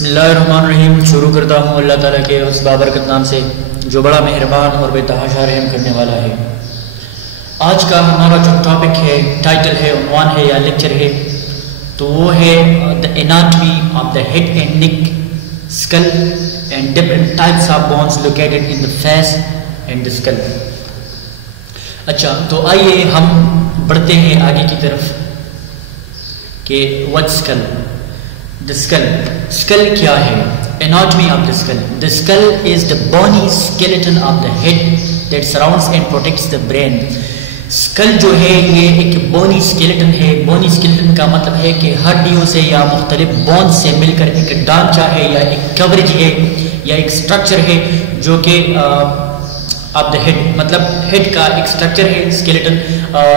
बिस्मिल्लाहिर्रहमानिर्रहीम। शुरू करता हूँ अल्लाह ताला के उस बाबरकत नाम से जो बड़ा मेहरबान और बेतहाशा रहम करने वाला है। आज का हमारा जो टॉपिक है, टाइटल है, उन्वान है या लेक्चर है, तो वो है the anatomy of the head and neck, skull and different types of bones located in the face and the skull. अच्छा, तो आइए हम बढ़ते हैं आगे की तरफ कि व्हाट स्कल। The skull क्या है? Anatomy of the skull. The skull is the bony skeleton of the head that surrounds and protects the brain. Skull जो है ये एक बोनी स्केलेटन है। बोनी स्केलेटन का मतलब है कि हड्डियों से या मुख्तलिफ बोन्स से मिलकर एक ढांचा है या एक कवरेज है या एक स्ट्रक्चर है जो कि ऑफ द हेड, मतलब हेड का एक स्ट्रक्चर है स्केलेटन।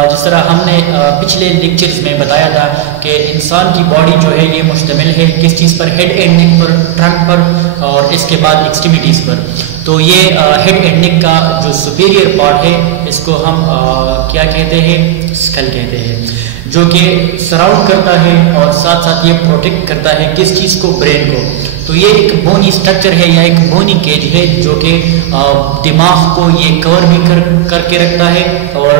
जिस तरह हमने पिछले लेक्चर्स में बताया था कि इंसान की बॉडी जो है ये मुश्तमिल है किस चीज़ पर? हेड एंड नेक पर, ट्रंक पर और इसके बाद एक्सट्रीमिटीज़ पर। तो ये हेड एंड नेक का जो सुपीरियर पार्ट है इसको हम क्या कहते हैं? स्कल कहते हैं, जो कि सराउंड करता है और साथ साथ ये प्रोटेक्ट करता है किस चीज़ को? ब्रेन को। तो ये एक बोनी स्ट्रक्चर है या एक बोनी केज है जो कि दिमाग को ये कवर भी करके रखता है और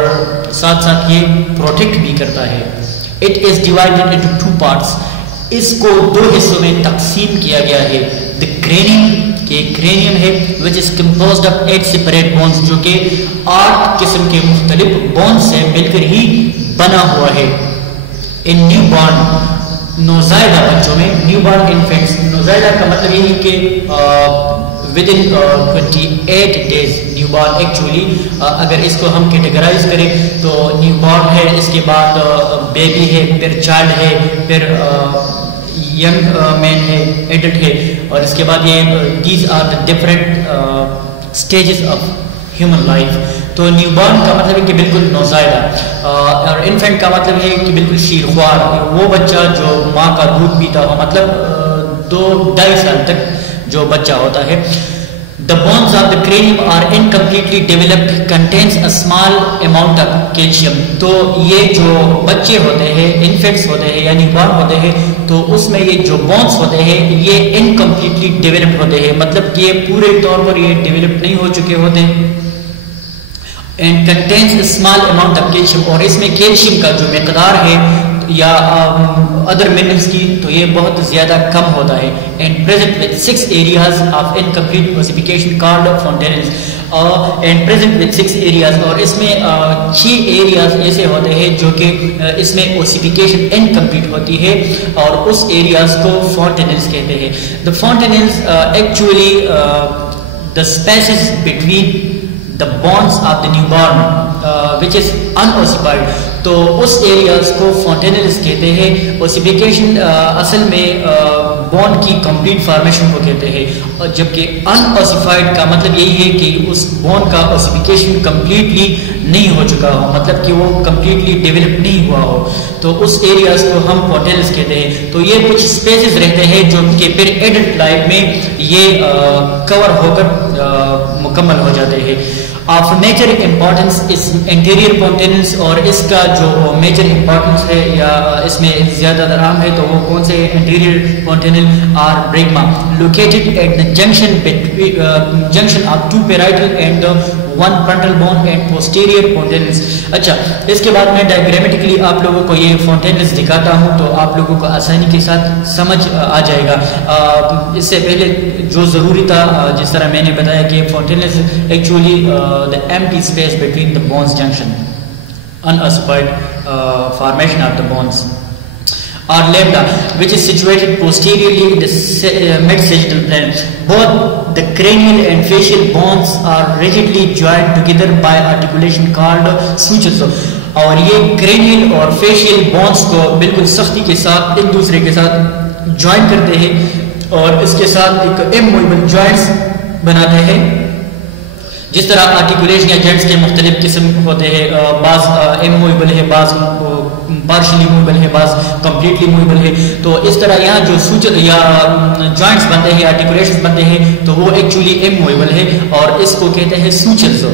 साथ साथ ये प्रोटेक्ट भी करता है। It is divided into two parts. इसको दो हिस्सों में तकसीम किया गया है। द क्रेनियम, के क्रेनियम है which is composed of 8 separate bones, जो कि 8 किस्म के मुख्तलिफ बोन्स से मिलकर ही बना हुआ है। इन न्यू बॉर्न, नौज़ायदा बच्चों में, न्यू बॉर्न इन्फेंट्स, नौज़ायदा का मतलब ये है कि with in 28 days new born. Actually अगर इसको हम कैटेगराइज करें तो न्यू बॉर्न है, इसके बाद बेबी है, फिर चाइल्ड है, फिर यंग मैन है, एडल्ट है, और इसके बाद ये these are the different stages of human life. तो न्यूबॉर्न का मतलब है कि बिल्कुल नौज़ायदा, और इन्फेंट का मतलब है कि बिल्कुल शीरख्वार, वो बच्चा जो माँ का दूध पीता हो, मतलब 2-2.5 साल तक जो बच्चा होता है। The bones of the cranium are incompletely developed, contains a small amount of calcium. तो ये जो बच्चे होते हैं, इन्फेंट्स होते हैं यानी न्यूबॉर्न होते हैं, तो उसमें ये जो बोन्स होते हैं ये इनकम्प्लीटली डेवलप्ड होते हैं, मतलब कि ये पूरे तौर पर ये डेवलप नहीं हो चुके होते हैं। And contains small amount of calcium, और इसमें कैल्शियम का जो मिकदार है या अदर मिनरल्स की, तो ये बहुत ज़्यादा कम होता है। And present with 6 areas of incomplete ossification called fontanelles, and present with 6 areas, और इसमें 6 एरियाज ऐसे होते हैं जो कि इसमें ओसिफिकेशन इनकम्प्लीट होती है और उस एरियाज को फोंटेनल्स कहते हैं। The fontanelles actually the spaces between the bones of the newborn which is unossified, तो उस एरियाज को फोंटेनल्स कहते हैं। ओसिफिकेशन असल में बोन की कंप्लीट फॉर्मेशन को कहते हैं, और जबकि अनओसिफाइड का मतलब यही है कि उस बोन का ओसिफिकेशन कंप्लीटली नहीं हो चुका हो, मतलब कि वो कंप्लीटली डेवलप नहीं हुआ हो, तो उस एरियाज को हम फोंटेनल्स कहते हैं। तो ये कुछ स्पेसेस रहते हैं जो कि फिर एडल्ट लाइफ में ये कवर होकर मुकम्मल हो जाते हैं। ऑफ मेजर इंपॉर्टेंस इस इंटीरियर फोंटेनल्स, और इसका जो मेजर इंपॉर्टेंस है या इसमें ज्यादातर आम है तो वो कौन से? Interior fontanel are bregma, located at the junction of 2 parietal and 1 frontal bone and posterior fontanelles. अच्छा, इसके बाद मैं डायग्रामेटिकली आप लोगों को ये फोंटेनल्स दिखाता हूँ तो आप लोगों को आसानी के साथ समझ आ जाएगा। इससे पहले जो ज़रूरी था, जिस तरह मैंने बताया कि फोंटेनल्स actually the empty space between the bones junction, unossified formation of the bones, or lambda, which is situated posteriorly in the mid-sagittal plane. Both the cranial and facial bones are rigidly joined together by articulation called sutures. और ये cranial और facial bones को बिल्कुल सख्ती के साथ एक दूसरे के साथ ज्वाइन करते हैं और इसके साथ एक immovable joints बनाते हैं। जिस तरह आर्टिकुलेशन या जॉइंट्स के मुख्तलिफ किस्म होते हैं, बाज इमूवेबल है, बाज पार्शियली मूवेबल है, बाज कम्प्लीटली मूवेबल है, तो इस तरह यहाँ जो सूचर या जॉइंट्स बनते हैं, आर्टिकुलेशंस बनते हैं, तो वो एक्चुअली इमूवेबल है और इसको कहते हैं सूचर्स।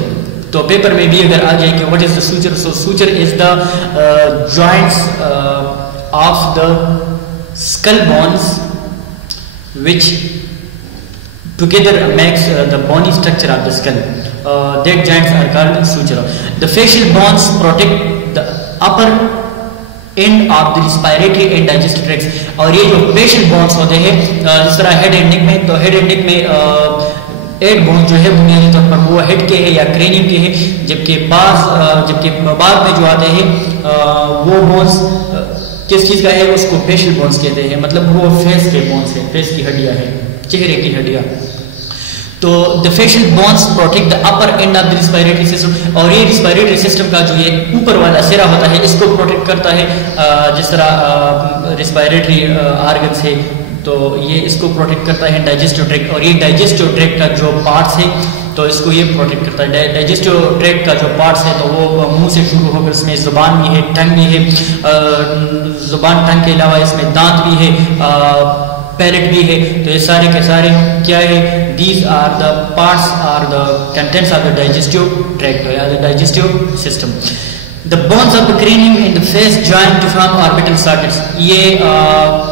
तो पेपर में भी अगर आ जाए कि what is the suture, so suture is the joints of the skull bones which together makes the bony structure of the skull. That joints are called sutura. The facial bones protect the upper end of the respiratory and digestive tracts. और ये जो facial bones होते हैं जिस तरह head and neck में, तो head and neck में 8 बोन्स जो है बुनियादी तौर पर वो हेड के है या क्रेनियम के है, जबकि बाद में जो आते हैं वो बोन्स किस चीज का है, उसको फेशियल बोन्स कहते हैं, मतलब वो फेस के बोन्स है, फेस की हड्डियां है, चेहरे की हड्डियां। तो the facial bones protect the upper end of the respiratory system, और ये रिस्पिरेटरी सिस्टम का जो ये ऊपर वाला सिरा होता है इसको प्रोटेक्ट करता है। जिस तरह रिस्पिरेटरी ऑर्गन से तो ये इसको प्रोटेक्ट करता है डाइजेस्टिव ट्रैक्ट, और ये डाइजेस्टिव ट्रैक्ट का जो पार्ट्स है तो इसको ये प्रोटेक्ट करता है। डाइजेस्टिव ट्रैक्ट का जो पार्ट्स है तो वो मुंह से शुरू होकर इसमें जुबान भी है, टंग भी है, जुबान टंग के अलावा इसमें दांत भी है, पैलेट भी है। तो ये सारे के सारे क्या है, these are the parts are the contents of the digestive tract या the digestive system. The bones of the cranium and the face join to form orbital sockets. ये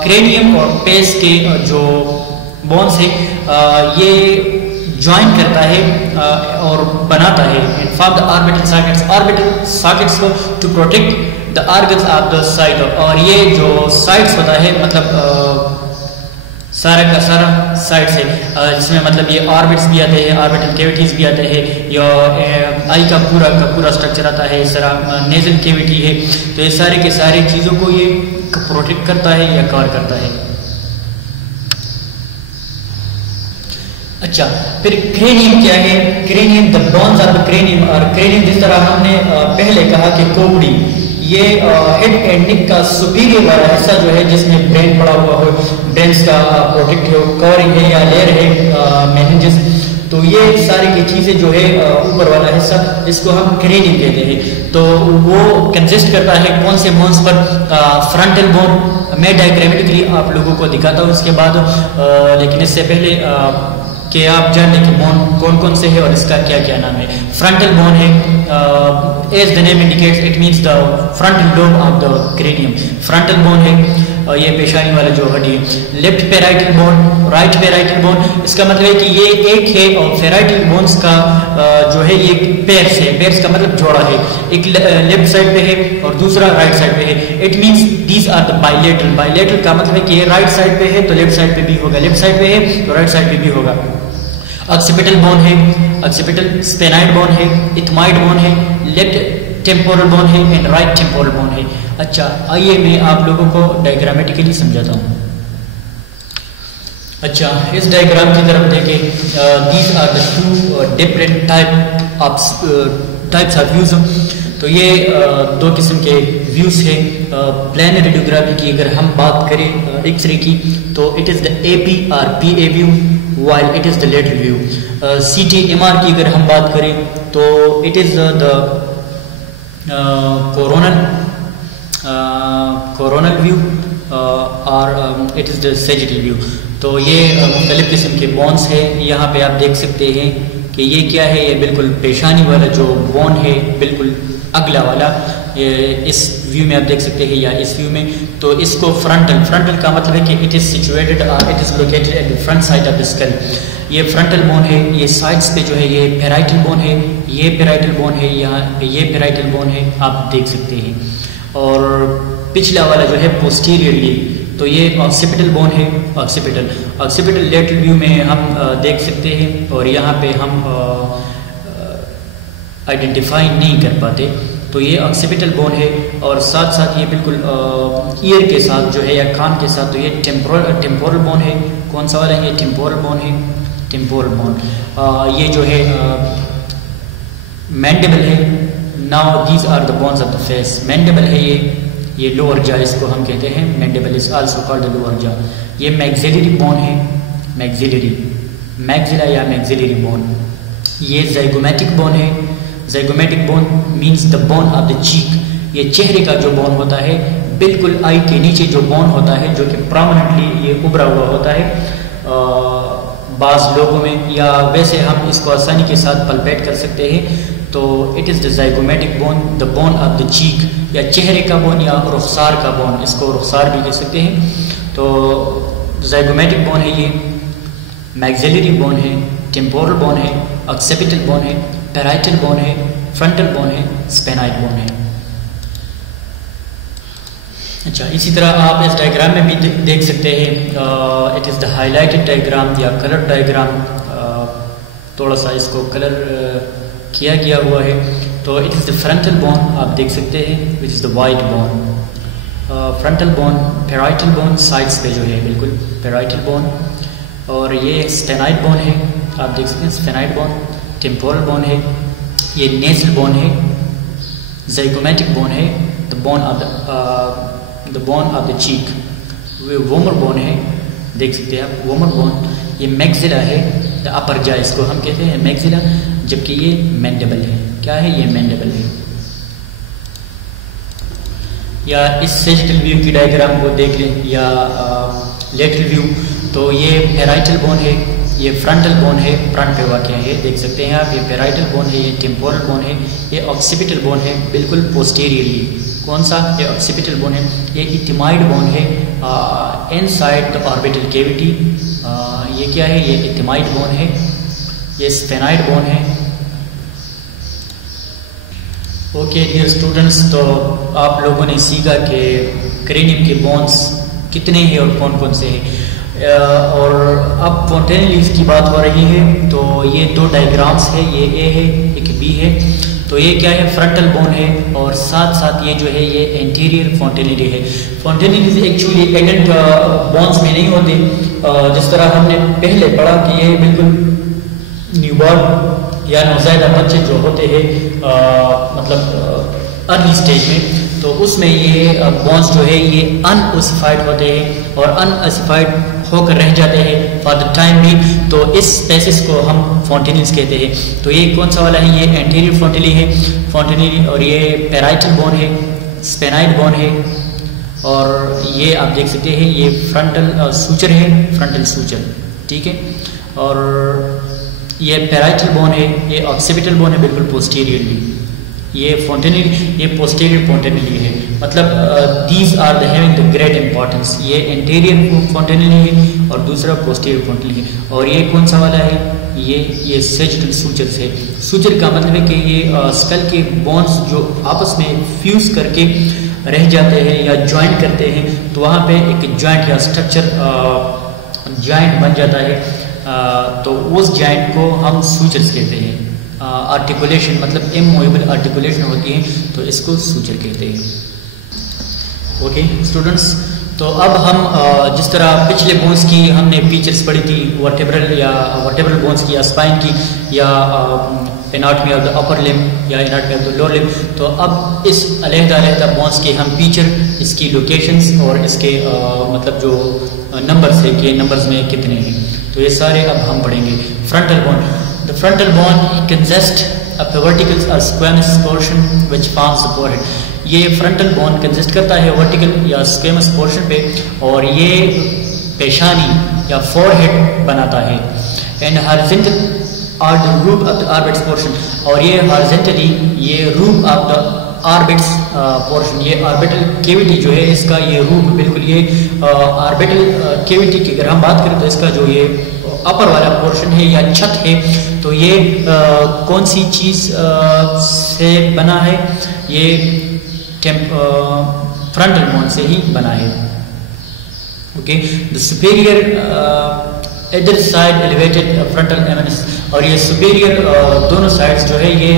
cranium और face के जो bones है ये join करता है और बनाता है and form the orbital sockets. Orbital sockets को to protect the organs of the side, और ये जो sides होता है मतलब सारा का सारा साइड से, जिसमें मतलब ये ऑर्बिट्स भी आते हैं, ऑर्बिटल कैविटीज भी आते हैं, या आई का पूरा स्ट्रक्चर आता है, इस तरह नेजल कैविटी है। तो ये सारे के सारे चीज़ों को ये प्रोटेक्ट करता है या कवर करता है। अच्छा, फिर क्रेनियम क्या है? Cranium the bones of the cranium, और क्रेनियम जिस तरह हमने पहले कहा कि खोपड़ी, ये हेड एंड नेक का सुपीरियर वाला हिस्सा जो है जिसमें ब्रेन पड़ा हुआ हो, ब्रेन्स का प्रोटेक्ट हो, कवरिंग है या लेयर है, मेनिंजेस, तो ये सारी की चीजें जो है ऊपर वाला हिस्सा इसको हम क्रेनियम कहते हैं। तो वो कंसिस्ट करता है कौन से बोन्स पर? Frontal bone. मैं डायग्रामेटिकली आप लोगों को दिखाता हूँ उसके बाद, लेकिन इससे पहले कि आप जान लें कि बोन कौन कौन से है और इसका क्या क्या नाम है। फ्रंटल बोन है, as the name indicates it means the frontal lobe of the cranium. Frontal bone है, और ये पेशानी वाला जो हड्डी है। Left parietal bone, right parietal bone, इसका मतलब है कि ये एक है, और पेराइटल बोन्स का जो है ये पेयर्स है, पेयर्स का मतलब जोड़ा है, एक लेफ्ट साइड पे है और दूसरा राइट साइड पे है। It means these are the bilateral. Bilateral का मतलब है कि ये राइट साइड पे है तो लेफ्ट साइड पे भी होगा, लेफ्ट साइड पे है तो राइट साइड पे भी होगा। ऑक्सीपिटल बोन है, ऑक्सीपिटल स्पेनाइड बोन है, इथमाइड बोन है, लेफ्ट टेम्पोरल बोन है एंड राइट टेम्पोरल बोन है। अच्छा, आइए मैं आप लोगों को डायग्रामेटिकली समझाता हूँ। अच्छा, इस डायग्राम की तरफ देखें, these are the two different types of views. तो ये दो किस्म के व्यूज हैं। प्लानर रेडियोग्राफी की अगर हम बात करें एक्सरे की, तो इट इज़ द AP और PA view, while it is the lateral view. CT MR की अगर हम बात करें तो it is the coronal view और it is the sagittal view. तो ये मुख्तलिफ किस्म के बोन्स है। यहाँ पे आप देख सकते हैं कि ये क्या है, ये बिल्कुल पेशानी वाला जो बोन है, बिल्कुल अगला वाला, इस व्यू में आप देख सकते हैं या इस व्यू में। तो इसको फ्रंटल का मतलब है कि इट इज सिचुएटेड और it is located at the front side of the skull. ये फ्रंटल बोन है, ये साइड्स पे जो है ये पेराइटल बोन है, ये पेराइटल बोन है, यहाँ पे ये पेराइटल बोन है, आप देख सकते हैं। और पिछला वाला जो है पोस्टीरियरली, तो ये ऑक्सीपिटल बोन है, ऑक्सीपिटल लेटरल व्यू में हम देख सकते हैं, और यहाँ पे हम आइडेंटिफाई नहीं कर पाते। तो ये ऑक्सीपिटल बोन है, और साथ साथ ये बिल्कुल ईयर के साथ जो है या कान के साथ, तो ये टेम्पोरल बोन है। कौन सा वाला है? ये टेम्पोरल बोन है, टेम्पोरल बोन। ये जो है मैंडिबल है। Now these are the bones of the face. Mandible है ये लोअर जा इसको हम कहते हैं, mandible is also called the lower jaw. ये मैक्सिलरी बोन है, मैक्सिला या मैक्सिलरी बोन। ये ज़ाइगोमैटिक बोन है। Zygomatic bone means the bone of the cheek. ये चेहरे का जो बोन होता है, बिल्कुल आई के नीचे जो बोन होता है, जो कि प्रोमिनेंटली ये उभरा हुआ होता है बाज़ लोगों में, या वैसे हम इसको आसानी के साथ पलपेट कर सकते हैं। तो it is the zygomatic bone, the bone of the चीक, या चेहरे का बोन या रुखसार का बोन, इसको रुखसार भी कह सकते हैं। तो ज़ाइगोमेटिक बोन है, ये मैक्सिलरी बोन है, टेम्पोरल बोन है, ऑक्सीपिटल बोन है, पैराइटल बोन है, फ्रंटल बोन है, स्पेनाइड बोन है। अच्छा, इसी तरह आप इस डायग्राम में भी देख सकते हैं, it is the highlighted diagram या कलर डायग्राम, थोड़ा सा इसको कलर किया गया हुआ है। तो it is the frontal bone, आप देख सकते हैं, which is the white bone. Frontal bone, parietal bone sides पे जो है बिल्कुल पैराइटल बोन, और ये स्पेनाइड बोन है, आप देख सकते हैं स्पेनाइड बोन, टेम्पोरल बोन है, ये नेज़ल बोन है, ज़ाइगोमेटिक बोन है, the bone of the cheek, vomer bone है, देख सकते हैं आप वोमर बोन, ये मैक्सिला है, द अपर जा इसको हम कहते हैं मैक्सिला, जबकि ये मैंडिबल है। क्या है? ये मैंडिबल है। या इस सेजिटल व्यू की डायग्राम को देख लें, या लेटरल व्यू, तो ये पैराइटल बोन है, ये फ्रंटल बोन है, फ्रंट पे वाक़ है, देख सकते हैं आप, ये पैराइटल बोन है, ये टेम्पोरल बोन है, ये ऑक्सीपिटल बोन है बिल्कुल पोस्टीरियरली। कौन सा? ये ऑक्सीपिटल बोन है। ये इटिमाइड बोन है इनसाइड द ऑर्बिटल कैविटी, ये क्या है? ये इटिमाइड बोन है, ये स्पेनाइड बोन है। ओके डियर स्टूडेंट्स, तो आप लोगों ने सीखा कि क्रेनियम के बोन्स कितने हैं और कौन कौन से हैं, और अब फोंटेनेलीज की बात हो रही है। तो ये दो डायग्राम्स है, ये ए है, एक बी है। तो ये क्या है? फ्रंटल बोन है, और साथ साथ ये जो है ये एंटीरियर फोंटेनेली है। फोंटेनेलीज एक्चुअली एडल्ट बोन्स में नहीं होते, जिस तरह हमने पहले पढ़ा कि ये बिल्कुल न्यूबॉर्न या नौज़ायदा बच्चे जो होते हैं मतलब अर्ली स्टेज में, तो उसमें ये बोन्स जो है ये अनओसिफाइड होते हैं और अनओसिफाइड होकर रह जाते हैं फॉर द टाइम भी। तो इस स्पेसिस को हम फोंटेनेल्स कहते हैं। तो ये कौन सा वाला है? ये एंटीरियर फोंटेली है, फोंटेनेली, और ये पैराइटल बोन है, स्पेनाइड बोन है, और ये आप देख सकते हैं ये फ्रंटल सूचर है, फ्रंटल सूचर, ठीक है। और ये पैराइटल बोन है, ये ऑक्सीपिटल बोन है बिल्कुल पोस्टीरियरली, ये फोंटेनेली, ये पोस्टीरियर फोंटेनेली है। मतलब these are the having the great importance. ये एंटीरियर फोंटेनेली है और दूसरा पोस्टीरियर फोंटेनेली है। और ये कौन सा वाला है? ये सेजिटल सूचर्स है। सूचर का मतलब है कि ये स्कल के बोन्स जो आपस में फ्यूज करके रह जाते हैं या ज्वाइंट करते हैं, तो वहाँ पे एक ज्वाइंट या स्ट्रक्चर ज्वाइंट बन जाता है, तो उस ज्वाइंट को हम सूचर्स कहते हैं। आर्टिकुलेशन मतलब इमूवेबल आर्टिकुलेशन होती है, तो इसको सूचर कहते हैं। ओके स्टूडेंट्स, तो अब हम जिस तरह पिछले बोन्स की हमने फीचर्स पढ़ी थी, वर्टेब्रल बोन्स की या स्पाइन की, या एनाटॉमी ऑफ द अपर लिम या anatomy of the lower limb, तो अब इस अलग-अलग बोन्स के हम फीचर, इसकी लोकेशंस और इसके मतलब जो नंबर्स है कि नंबर्स में कितने हैं, तो ये सारे अब हम पढ़ेंगे। Frontal bone, the frontal bone consist of the vertical और squamous portion which forms the forehead. ये फ्रंटल बोन कंसिस्ट करता है वर्टिकल या स्क्वेमस पोर्शन पे, और ये पेशानी या फोरहेड बनाता है। And horizontal are the roof of the orbits portion, और ये हॉरिजॉन्टली ये roof of the orbits portion, ये ऑर्बिटल कैविटी जो है इसका ये रूफ बिल्कुल ये ऑर्बिटल कैविटी की अगर हम बात करें तो इसका जो ये अपर वाला पोर्शन है या छत है, तो ये कौन सी चीज से बना है? ये फ्रंटल बोन से ही बना है। ओके, द सुपीरियर इधर साइड एलिवेटेड फ्रंटल एमिनेंस, और ये सुपीरियर दोनों साइड्स जो है ये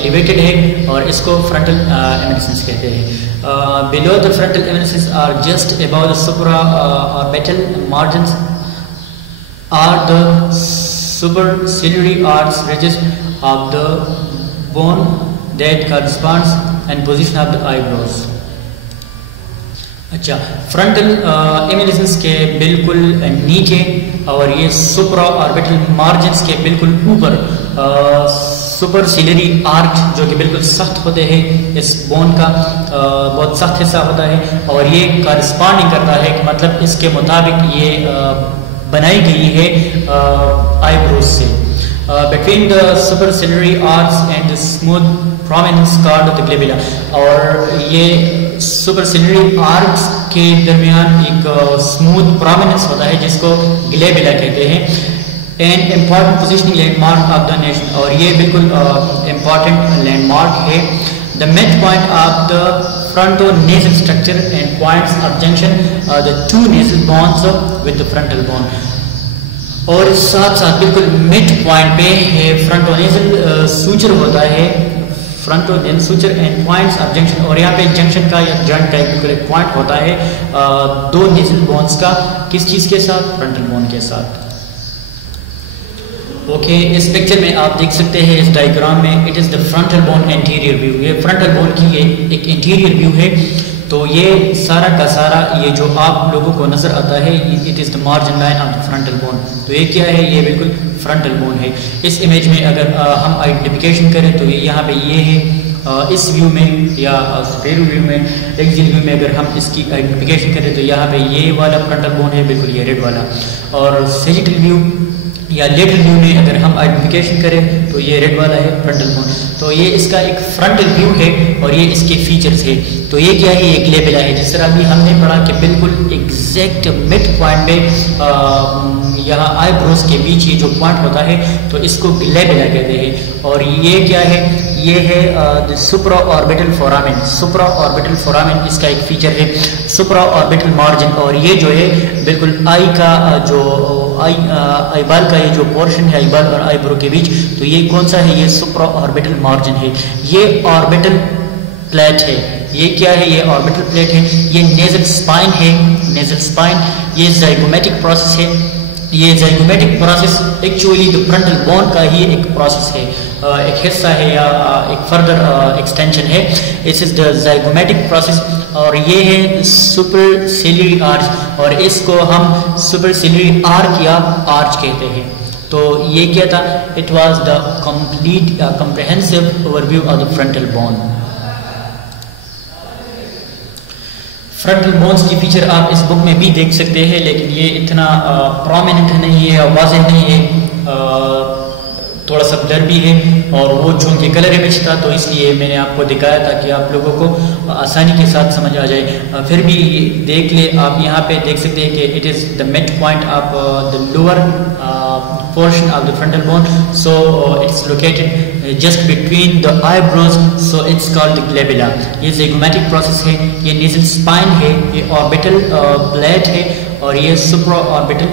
एलिवेटेड है और इसको फ्रंटल एमिनेंस कहते हैं। Below the frontal eminence are just above the supraorbital margins are the superciliary arch ridges of the bone that corresponds and position of the eyebrows। अच्छा, फ्रंटल एमिनेंस के बिल्कुल नीचे और ये सुपरा ऑर्बिटल मार्जिन्स के बिल्कुल ऊपर सुपरसिलरी आर्च जो कि बिल्कुल सख्त होते हैं, इस बोन का बहुत सख्त हिस्सा होता है, और ये कॉरस्पॉन्डिंग करता है कि मतलब इसके मुताबिक ये बनाई गई है आईब्रोज से। Between the superciliary arch and smooth prominence called the glabella, और ये सुपरसिलियरी आर्क्स के दरमियान एक स्मूथ प्रोमिनेंस होता है जिसको ग्लेबुला कहते हैं। An important positioning landmark of the nation, और ये बिल्कुल इम्पॉर्टेंट लैंडमार्क है। The mid point of the frontonasal structure and points of junction are the two nasal bones with the frontal bone। और साथ साथ बिल्कुल मिड पॉइंट पे है फ्रंटोनेसल सूचर होता है, frontonasal suture and points of junction, और यहाँ पे जंक्शन का या जॉइंट का बिल्कुल एक पॉइंट होता है दो नेसल बोन्स का, किस चीज के साथ, फ्रंटल बोन के साथ। ओके, इस पिक्चर में आप देख सकते हैं इस डायग्राम में, it is the frontal bone anterior view. ये फ्रंटल बोन की एक इंटीरियर व्यू है। तो ये सारा का सारा ये जो आप लोगों को नजर आता है, it is the margin line of the frontal bone. तो ये क्या है, ये बिल्कुल फ्रंटल बोन है। इस इमेज में अगर हम आइडेंटिफिकेशन करें तो ये यहाँ पे ये है, इस व्यू में या सुपेरियर व्यू में, एक्सियल व्यू में अगर हम इसकी आइडेंटिफिकेशन करें तो यहाँ पे ये वाला फ्रंटल बोन है, बिल्कुल ये रेड वाला। और सैजिटल व्यू या लेटरल व्यू में अगर हम आइडेंटिफिकेशन करें तो ये रेड वाला है फ्रंटल बोन। तो ये इसका एक फ्रंटल व्यू है और ये इसके फीचर्स है। तो ये क्या है, ये ग्लेबुला है। जिस तरह अभी हमने पढ़ा कि बिल्कुल एग्जैक्ट मिड पॉइंट पे यहाँ आईब्रोज के बीच ये जो पॉइंट होता है तो इसको ग्लेबुला कहते हैं। और ये क्या है, ये है सुप्रा ऑर्बिटल फोरामेन। सुप्रा ऑर्बिटल फोरामेन इसका एक फीचर है, सुप्रा ऑर्बिटल मार्जिन। और ये जो है बिल्कुल आई का जो आईबाल का ये जो पोर्शन है आईबाल और आईब्रो के बीच, तो ये कौन सा है, ये सुप्रा ऑर्बिटल मार्जिन है। ये ऑर्बिटल प्लेट है। ये क्या है, ये ऑर्बिटल प्लेट है। ये नेजल स्पाइन है, नेजल स्पाइन। ये जाइगोमेटिक प्रोसेस है। ये zygomatic process actually the frontal bone का ही एक प्रोसेस है, एक हिस्सा है या एक फर्दर एक्सटेंशन है। This is the zygomatic process. और ये है सुपरसिलियरी आर्च, और इसको हम सुपरसिलियरी आर्क या आर्च कहते हैं। तो ये क्या था, it was the complete comprehensive overview of the frontal bone. Frontal bones की फीचर आप इस बुक में भी देख सकते हैं, लेकिन ये इतना प्रोमिनेंट नहीं है और वाज़ेह नहीं है, थोड़ा सा ब्लर भी है। और वो चूंकि कलर इमेज था तो इसलिए मैंने आपको दिखाया ताकि आप लोगों को आसानी के साथ समझ आ जाए। फिर भी देख ले, आप यहाँ पे देख सकते हैं कि it is the mid point of the lower portion of the frontal bone, so it's located just between the eyebrows, so it's called the glabella। ये zygomatic process है, ये nasal spine है, ये orbital plate है, और ये supraorbital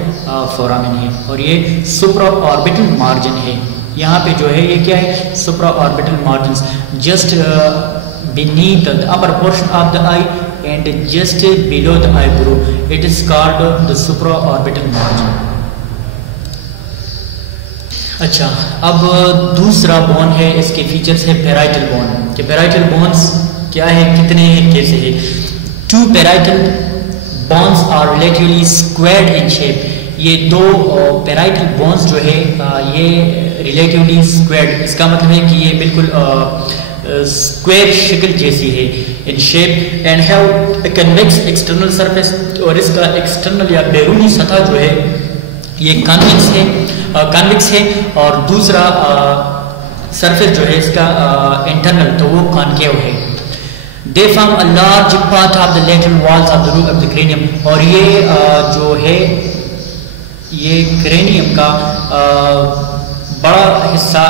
foramen है, और ये supraorbital margin है। यहाँ पे जो है ये क्या है, supraorbital margins just beneath the upper portion of the eye and just below the eyebrow, it is called the supraorbital margin। अच्छा, अब दूसरा बोन है, इसके फीचर्स है पैराइटल बोन। कि पैराइटल बोन्स क्या है, कितने हैं, कैसे है। Two parietal bones are relatively squared in shape. ये दो पैराइटल बोन्स जो है ये रिलेटिवली स्क्वायर्ड, इसका मतलब है कि ये बिल्कुल स्क्वायर शक्ल जैसी है in shape, and have convex external surface. और इसका एक्सटर्नल या बैरूनी सतह जो है ये कॉन्वेक्स है, और दूसरा सरफेस जो है इसका इंटरनल, तो वो कॉनकेव है। They form a large part of the lateral walls of the root of the cranium. और ये जो है ये क्रेनियम का बड़ा हिस्सा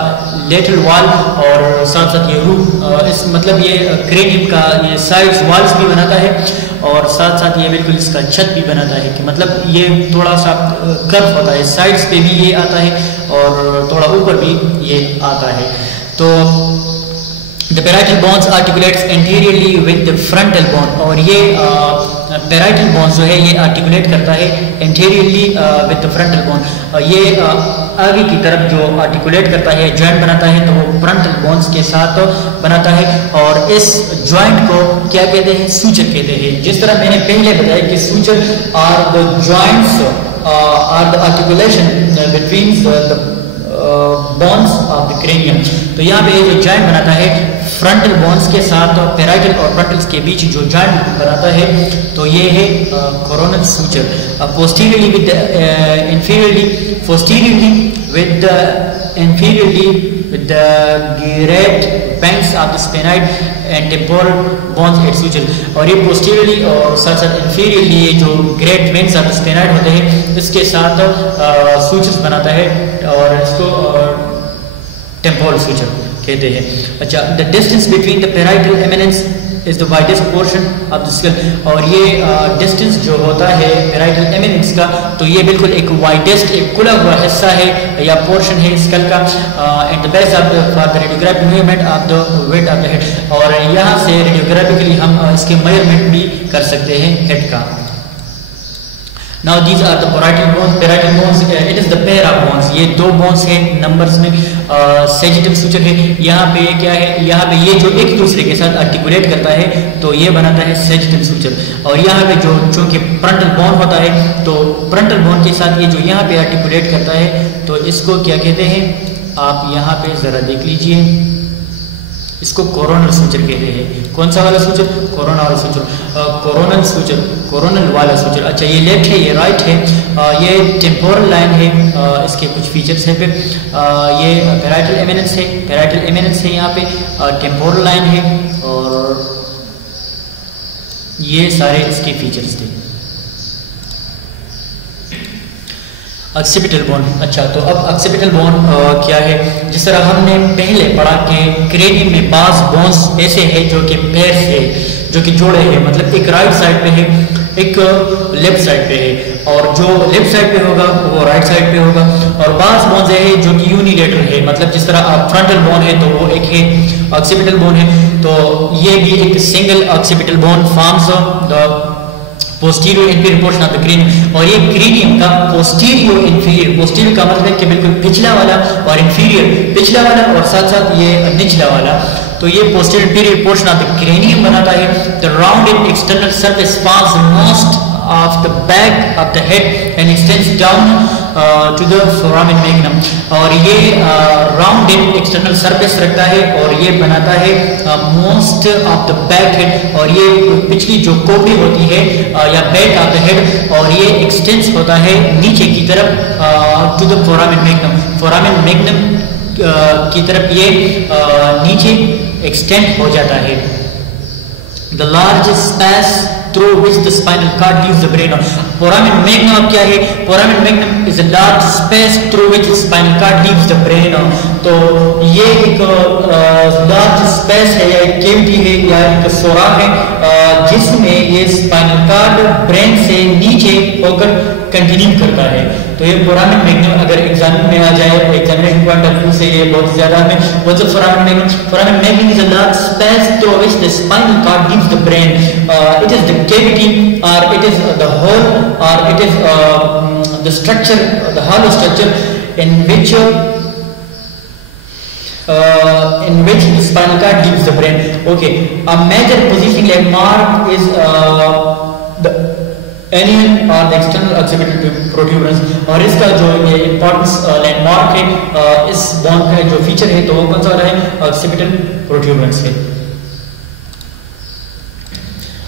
लेटरल वॉल और साथ साथ ये रूट, इस मतलब ये क्रेनियम का ये साइड्स वॉल्स भी बनाता है और साथ साथ ये बिल्कुल इसका छत भी बनाता है। कि मतलब ये थोड़ा सा कर्व होता है, साइड्स पे भी ये आता है और थोड़ा ऊपर भी ये आता है। तो the parietal bones articulates anteriorly with the frontal bone. और ये पैराइटल बोन्स जो है ये आर्टिकुलेट करता है anteriorly with the frontal bone. ये आगे की तरफ जो आर्टिकुलेट करता है, जॉइंट बनाता है, तो वो फ्रंटल बोन्स के साथ बनाता है। और इस जॉइंट को क्या कहते हैं, सूचर कहते हैं। जिस तरह मैंने पहले बताया कि suture are the joints are the articulation between the bones of the cranium. तो यहाँ पे जो जॉइंट बनाता है फ्रंटल बोन्स के साथ और पैराइटल और फ्रंटल्स के बीच जो जॉइंट बनाता है, तो ये है coronal suture. Posteriorly with inferiorly, posteriorly with the inferiorly with the great banks of the sphenoid and temporal bones at suture, और ये posteriorly और साथ साथ inferiorly ये जो great banks of the sphenoid होते हैं इसके साथ sutures बनाता है और इसको temporal suture कहते हैं। अच्छा, the distance between the parietal eminence is the widest portion of the skull, और ये distance जो होता है parietal eminence का, तो ये बिल्कुल एक widest एक खुला हुआ हिस्सा है या portion है skull का, and the base of the for the radiographic measurement of the width of the head, और यहाँ से radiographically हम इसके measurement भी कर सकते हैं head का। Now these are the parietal bones. Parietal bones, it is the pair of bones. ये दो bones हैं numbers में, sagittal suture है। यहाँ पे क्या है, यहाँ पे ये जो एक दूसरे के साथ articulate करता है तो ये बनाता है sagittal suture, और यहाँ पे जो चूंकि frontal bone होता है तो frontal bone के साथ ये जो यहाँ पे articulate करता है तो इसको क्या कहते हैं, आप यहाँ पे जरा देख लीजिए, इसको कोरोनल सूचर कहते हैं। कौन सा वाला suture? Coronal suture, coronal suture, coronal वाला सूचर। अच्छा, ये लेफ्ट है, ये राइट है, ये टेम्पोरल लाइन है, इसके कुछ फीचर्स हैं। फिर ये पैराइटल एमिनेंस है, पैराइटल एमिनेंस है यहाँ पे, टेम्पोरल लाइन है, और ये सारे इसके फीचर्स थे। Occipital bone. अच्छा, तो अब ऑक्सीपिटल बोन क्या है? जिस तरह हमने पहले पढ़ा कि क्रेनियम में बाज बोन्स ऐसे हैं जो कि पेयर है, जो कि जोड़े हैं, मतलब एक राइट साइड पे है, एक लेफ्ट साइड पे है, और जो लेफ्ट साइड पे होगा वो राइट साइड पे होगा, और बाज बोन्स है जो कि यूनिलेटरल है, मतलब जिस तरह फ्रंटल बोन है तो वो एक है, ऑक्सीपिटल बोन है तो ये भी एक single occipital bone forms the posterior inferior portion of the cranium, और ये क्रेनियम का पोस्टीरियर इंफीरियर, पोस्टीरियर का मतलब है कि बिल्कुल पिछला वाला, और इंफीरियर पिछला वाला, और साथ साथ ये निचला वाला, तो ये posterior inferior portion of the cranium बनाता है। The rounded external surface forms most of the back of the head and extends down to the foramen magnum, और ये राउंडेड एक्सटर्नल सरफेस रखता है और ये बनाता है most of the back head, और ये पिछली जो कोपड़ी होती है या बैक ऑफ द हेड, और ये एक्सटेंस होता है नीचे की तरफ to the foramen magnum, foramen magnum की तरफ ये नीचे एक्सटेंड हो जाता है। The large space through which the spinal cord leaves the brain. Foramen magnum क्या है? Foramen magnum is a large space through which the spinal cord leaves the brain. तो ये एक large space है या एक cavity है या एक सोराख है जिसमें ये spinal cord brain से नीचे होकर कंटिन्यू करता है। तो ये फोरामेन मैग्नम अगर एग्जाम में आ जाए, एग्जामिनेशन पॉइंट ऑफ व्यू से ये बहुत ज्यादा हमें what's the foramen magnum? Foramen magnum is a large space through which the spinal cord leaves the brain. It is the cavity or it is the hole or it is the structure, the hollow structure in which the spinal cord leaves the brain. Okay, a major positioning landmark is the anion or the external occipital protuberance, और इसका जो ये importance landmark है इस bone का जो feature है तो वो कौन सा वाला है? ऑक्सीपिटल प्रोट्यूबरेंस है।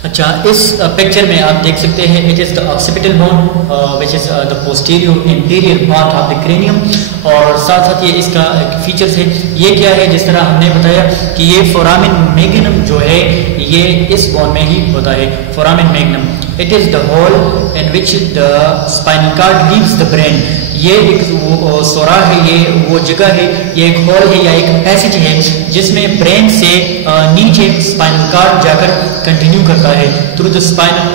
अच्छा, इस पिक्चर में आप देख सकते हैं it is the occipital bone which is the posterior interior part of the cranium, और साथ साथ ये इसका फीचर्स है। ये क्या है? जिस तरह हमने बताया कि ये फोरामेन मैग्नम जो है ये इस बोन में ही होता है, foramen magnum. It is the hole in which the spinal cord leaves the brain. ये एक सोराख है, ये वो जगह है, ये एक होल है या एक पैसेज है जिसमें ब्रेन से नीचे स्पाइनल कॉर्ड जाकर कंटिन्यू करता है through the spinal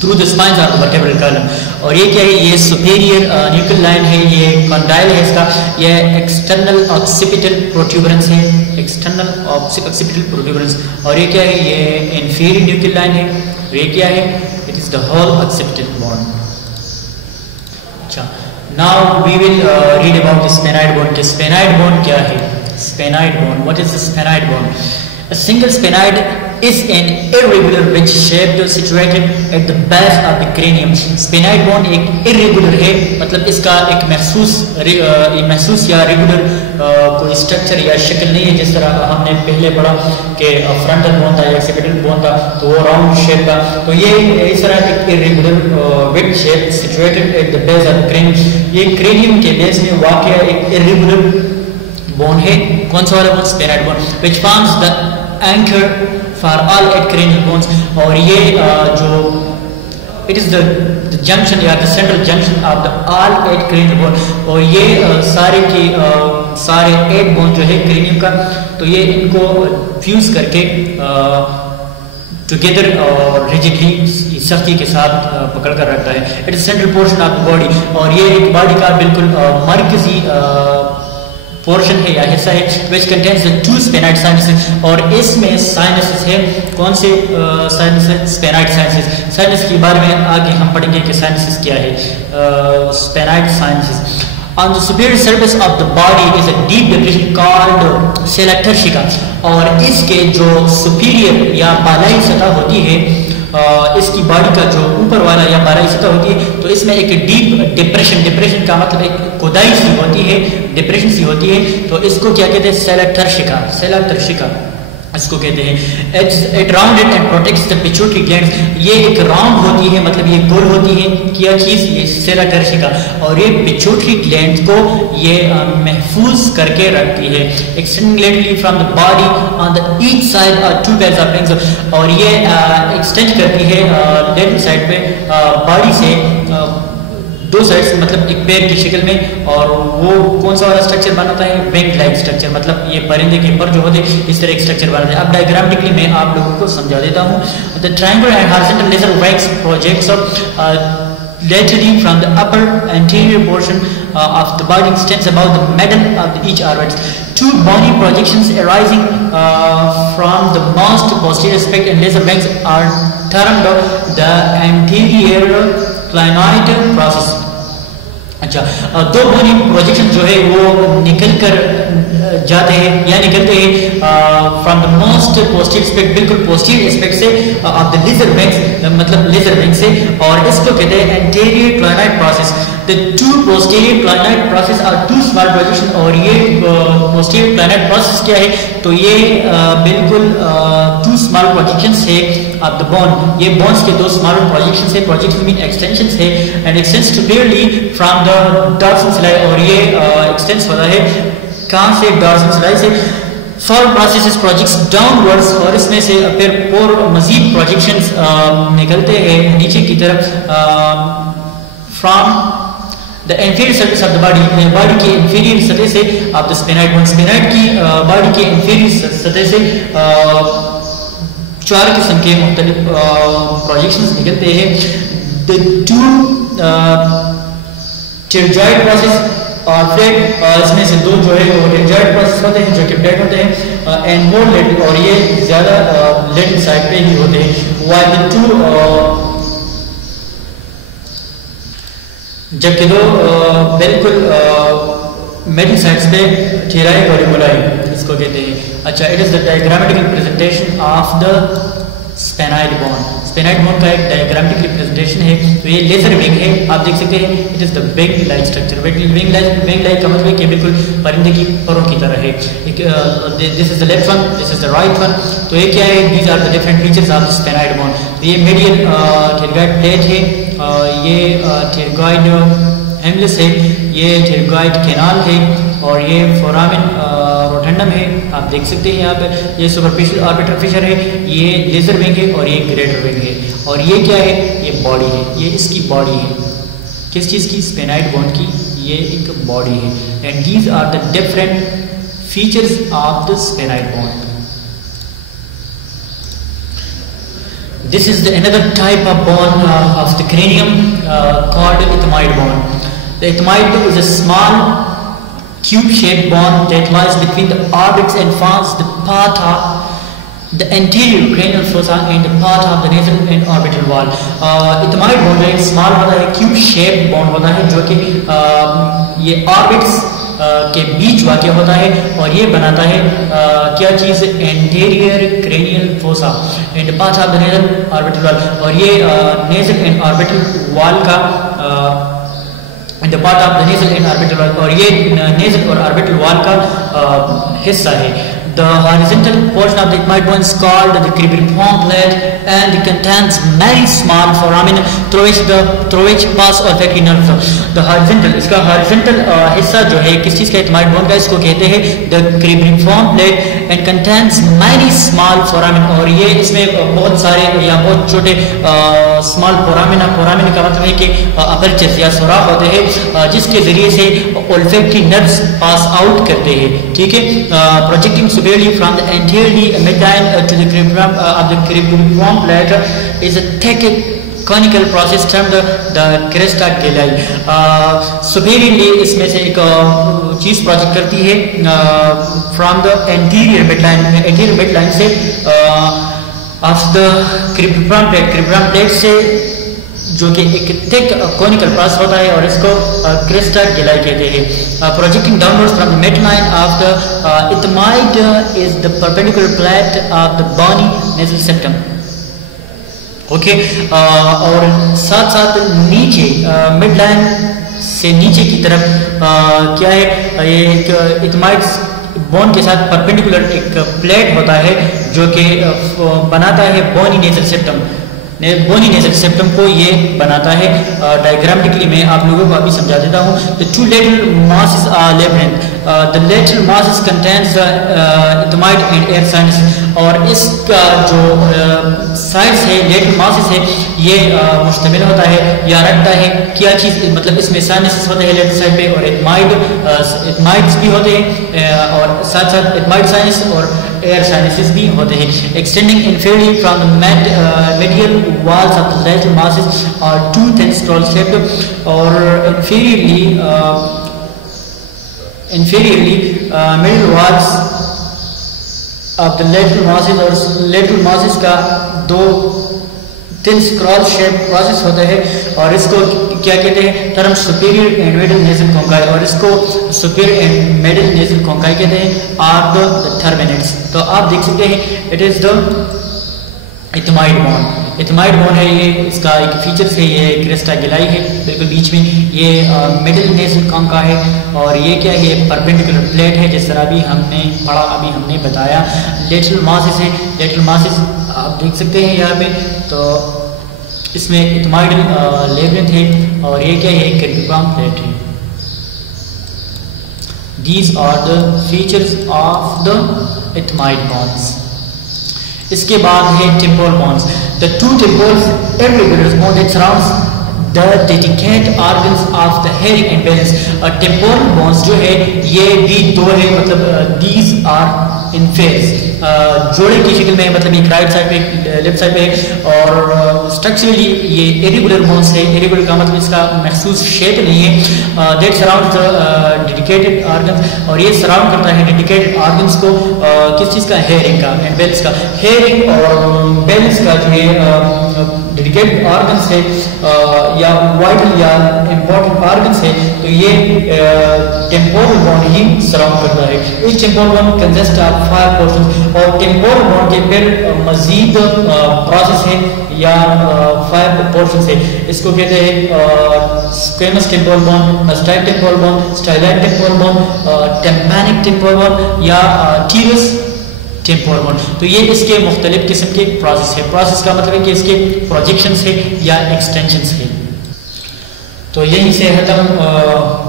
through the spines of the vertebral column. और ये क्या है? ये सुपेरियर न्यूक्लियर लाइन है, ये कॉन्डाइल है इसका, ये एक्सटर्नल ऑक्सीपिटल प्रोट्यूबरेंस है, एक्सटर्नल ऑक्सीपिटल प्रोट्यूबरेंस। और ये क्या है? ये इंफीरियर न्यूक्लियर लाइन है। ये क्या है? It is the whole occipital bone. अच्छा, now we will read about the sphenoid bone. के स्पेनाइड बोन क्या है? Sphenoid bone, what is the sphenoid bone? A single sphenoid is an irregular wedge shaped situated at the base of the cranium. Sphenoid bone एक irregular है, मतलब इसका एक महसूस या रेगुलर कोई स्ट्रक्चर या शक्ल नहीं है, जिस तरह हमने पहले पढ़ा कि फ्रंटल बोन था या सेपेटल बोन था तो वो राउंड शेप था। तो ये इस तरह एक irregular wedge shape situated at the base of the cranium। ये क्रेनियम के बेस में वाक़या एक irregular बोन है। कौन सा वाला bone? Sphenoid bone, which forms the anchor for all 8 cranial bones। और ये जो it is the junction या the central junction of the all 8 cranial bone। और ये सारे 8 बोन जो है क्रेनियम का, तो ये इनको फ्यूज करके टुगेदर और रिजिडली सख्ती के साथ पकड़ कर रखता है। It is central portion of the body, और ये एक बॉडी का बिल्कुल मरकजी पोर्शन है या हिस्सा है, which contains the 2 sphenoid sinuses। और इसमें साइनसेस है। कौन से साइनसेस? Sphenoid sinuses. साइनस के बारे में आगे हम पढ़ेंगे कि साइनसेस क्या है। Sphenoid sinuses. On the superior surface of the body is a deep depression called sella turcica। और इसके जो सुपीरियर या बालाई सतह होती है, इसकी बॉडी का जो ऊपर वाला या बालाई सतह होती है, तो इसमें एक डीप डिप्रेशन का मतलब एक खुदाई सी होती है, डिप्रेशन सी होती है, तो इसको क्या कहते हैं? सेला टर्शिका इसको कहते हैं। It rounded and protects the pituitary gland. ये एक राउंड होती है, मतलब ये गोल होती है, क्या चीज? ये सेला टर्शिका। और ये पिट्यूटरी ग्लैंड को ये महफूज करके रखती है। Extendedly from the body on the each side are 2 pairs of wings। और ये एक्सटेंड करती है लेफ्ट साइड पे बॉडी से 2 साइड्स, मतलब एक पैर की शक्ल में। और वो कौन सा वाला स्ट्रक्चर बनाता है? विंग लाइक स्ट्रक्चर, मतलब ये परिंदे के पर जो होते हैं इस तरह एक स्ट्रक्चर बनाते हैं। अब डायग्रामेटिकली मैं आप लोगों को समझा देता हूँ। The triangular and horizontal lesser wings projects laterally from the upper anterior portion of the body extends above the middle of each orbit. 2 bony projections arising from the most posterior aspect and laser wings are termed the anterior clinoid process। अच्छा, 2 बोनी projection जो है वो निकल कर जाते हैं या निकलते हैं from the most posterior aspect, बिल्कुल पोस्टीरियर एस्पेक्ट से ऑफ द लेजर विंग्स, मतलब लेजर विंग से। और इसको कहते हैं anterior clinoid process. The 2 posterior clinoid process are 2 small projection. और ये पोस्टीरियर क्लाइनॉइड प्रोसेस क्या है? तो ये बिल्कुल 2 स्मॉल प्रोजेक्शंस है ऑफ द बोन। ये बोन्स के 2 स्मॉल प्रोजेक्शंस है। प्रोजेक्शन मीन एक्सटेंशंस है and x tends superiorly from the dorsal sili। और ये एक्सटेंस होता है कहाँ से? डॉर्सल सिलाई से। Four processes projects downwards, और इसमें से फिर 4 मजीद प्रोजेक्शंस निकलते हैं नीचे की तरफ from the inferior surface of the body, body के inferior सतह से of the sphenoid bone। Sphenoid की बॉडी के inferior सतह से 4 किस्म के मुख्तलिफ प्रोजेक्शंस निकलते हैं। The 2 pterygoid process, और फिर इसमें से 2 जो है वो pterygoid process होते हैं जो कि ब्लैक होते हैं एंड मोर लेट, और ये ज्यादा लेट साइड पे ही होते हैं। while the 2 जबकि 2 बिल्कुल मिडिल साइड्स पे थिराई और रिबुलाई इसको कहते हैं। अच्छा, it is the diagrammatical presentation of the sphenoid bone. Sphenoid bone का एक डायग्रामेटिक रिप्रेजेंटेशन है। तो ये लेजर विंग है, आप देख सकते हैं। It is the wing like structure. Wing like का मतलब कि बिल्कुल परिंदे की परों की तरह है। This is the left one, this is the right one. तो ये क्या है? These are the different features of the sphenoid bone. ये मीडियल थिरगॉइड प्लेट है, ये थिरगॉइड हेमलेस है, ये थिरगॉइड कैनाल है, और ये फोरामेन रोटेंडम है, आप देख सकते हैं यहाँ पर। ये सुपरफिशियल ऑर्बिटल फिशर है, ये लेजर विंग है, और ये ग्रेटर विंग है। और ये क्या है? ये बॉडी है, ये इसकी बॉडी है। किस चीज़ की? स्फेनॉइड बोन की ये एक बॉडी है। And these are the different features of the sphenoid bone. This is another type of bone of the cranium called ethmoid bone. The ethmoid is a small cube-shaped bone that lies between the orbits and forms the part of the anterior cranial fossa and the part of the nasal and orbital wall. Ethmoid bone जो एक small होता है, cube-shaped bone होता है, जो कि ये orbits के बीच वाक़ होता है और ये बनाता है क्या चीज़, anterior cranial fossa and part of the nasal orbital wall, और ये नेजल एंड ऑर्बिटल वॉल का the part of the nasal and orbital wall, और ये नेजल और ऑर्बिटल वॉल का हिस्सा है। The horizontal portion of the ethmoid bone is called the cribriform plate and it contains many small foramen through which pass olfactory nerves. The horizontal, इसका horizontal हिस्सा जो है किस चीज़ का, ethmoid bone का, इसको कहते हैं the cribriform plate and contains many small foramen, और ये इसमें बहुत सारे या बहुत छोटे small foramen का मतलब है कि apertures या सुराख होते हैं जिसके जरिए से olfactory nerves pass out करते हैं, ठीक है। Projecting from the anteriorly midline to the cribriform of the cribriform plate is a thick conical process termed the crista galli. Superiorly इसमें से एक चीज प्रोजेक्ट करती है from the anterior midline से of the cribriform plate से, जो कि एक थिक कोनिकल प्रोसेस होता है और इसको क्रिस्टा गिलाई कहते हैं। Projecting downwards from the midline of the ethmoid is the perpendicular plate of the bony nasal septum, okay. और साथ साथ नीचे मिडलाइन से नीचे की तरफ क्या है, ये एक ethmoid बोन के साथ परपेंडिकुलर एक प्लेट होता है जो कि बनाता है बोनी नेजल सेप्टम, बोनी नेजल सेप्टम को ये बनाता है। डायग्रामेटिकली मैं आप लोगों को अभी समझा देता हूँ। The two lateral masses are labyrinth. The lateral masses contains the ethmoid and air sinus, और इसका जो साइड्स है, लेटरल masses है, ये मुश्तमिल होता है या रखता है क्या चीज़, मतलब इसमें साइनसेस होते हैं लेफ्ट साइड पे और ethmoids भी होते हैं और साथ साथ ethmoid sinus और air sinuses भी होते हैं। Extending inferiorly from the medial walls of the lateral masses are two thin scroll shaped, और inferiorly middle walls of the lateral masses और lateral masses का दो थिन स्क्रॉल शेप प्रोसेस होता है और इसको क्या कहते हैं, term superior and middle nasal conchae, और इसको superior and middle nasal conchae कहते हैं, आर द टर्मिनेट्स। तो आप देख सकते हैं it is the ethmoid bone। ethmoid bone है ये, इसका एक फीचर है, ये क्रिस्टा गिलाई है बिल्कुल बीच में, ये मिडिल नेजल कोंका है और ये क्या है, परपेंडिकुलर प्लेट है जिस तरह अभी हमने पढ़ा, अभी हमने बताया। लेटरल मासेस है, लेटरल मासेस आप देख सकते हैं यहाँ पे, तो इसमें ethmoidal labyrinth है और ये क्या है, cribriform plate है। These are the features of the ethmoid bones। इसके बाद है temporal bones। The two temporals irregular bone that surrounds the dedicated organs of the hearing and balance। temporal bones जो है ये भी दो है, मतलब these are in phase, जोड़े की शक्ल में, मतलब एक राइट साइड पे लेफ्ट साइड पे, और स्ट्रक्चरली ये इरेगुलर बोन्स है। इरेगुलर का मतलब इसका महसूस शेप नहीं है। That surround the dedicated organs, और ये सराउंड करता है डेडिकेटेड ऑर्गन्स को, किस चीज़ का, हेयरिंग का एंड बैलेंस का। हेयरिंग और बैलेंस का जो है डेडिकेटेड ऑर्गन्स है या वाइटल या इम्पोर्टेंट ऑर्गन्स है, तो ये टेम्पोरल बोन ही सराउंड करता है। इस temporal bone consist of 5 portions, और टेम्पोरल बोन के फिर मजीद प्रोसेस है या 5 पोर्शंस है। इसको कहते हैं squamous temporal bone, mastoid temporal bone, styloid temporal bone, tympanic temporal bone या टीरस टेम्पोरल बोन। तो ये इसके मुख्तलिफ किस्म के प्रोसेस है। प्रोसेस का मतलब है कि इसके प्रोजेक्शंस है या एक्सटेंशंस है। तो यहीं से खत्म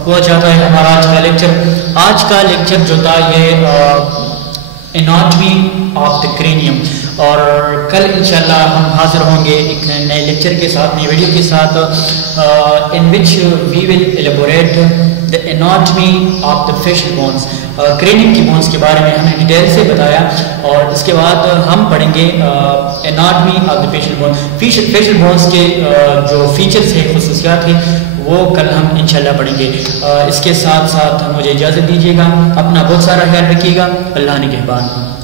हुआ जाता है हमारा आज का लेक्चर। आज का लेक्चर जो था ये एनाटॉमी ऑफ द क्रेनियम, और कल इंशाल्लाह हम हाजिर होंगे एक नए लेक्चर के साथ, नई वीडियो के साथ, in which we will elaborate the anatomy of the facial bones. Cranium की बोन्स के बारे में हमने डिटेल से बताया, और इसके बाद हम पढ़ेंगे anatomy of the facial bone. Facial bones के जो फीचर्स है, खुसूसियात है, वो कल हम इंशाल्लाह पढ़ेंगे। इसके साथ साथ मुझे इजाज़त दीजिएगा, अपना बहुत सारा ख्याल रखिएगा। अल्लाह निगहबान।